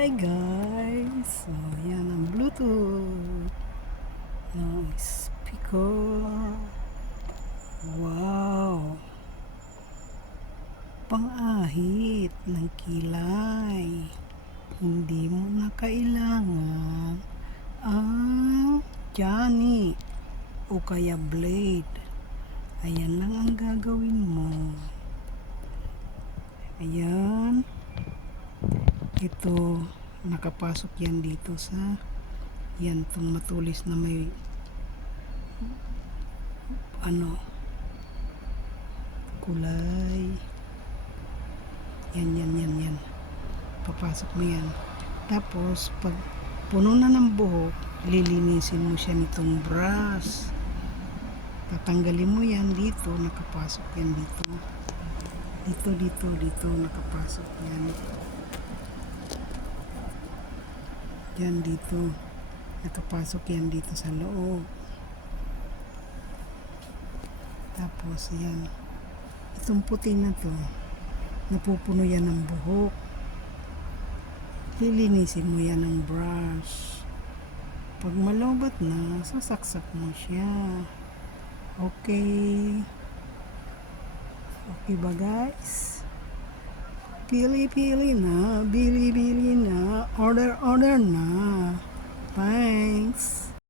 Hi guys! So, yan ang Bluetooth ng speaker. Wow! Pang-ahit ng kilay. Hindi mo na kailangan ang Johnny o kaya blade. Ayan lang ang gagawin mo. Ayan. Ito, nakapasok yan dito sa yan, itong matulis na may kulay. Yan. Papasok mo yan. Tapos, pag puno na ng buhok, lilinisin mo siya nitong brush. Tatanggalin mo yan dito, nakapasok yan dito. Dito, nakapasok yan. Yan dito. Nakapasok yan dito sa loob. Tapos yan. Itong puti na to, napupuno yan ng buhok. Lilinisin mo yan ng brush. Pag malobat na, sasaksak mo siya. Okay. Okay ba guys? Pili na, bili na, order na. Thanks.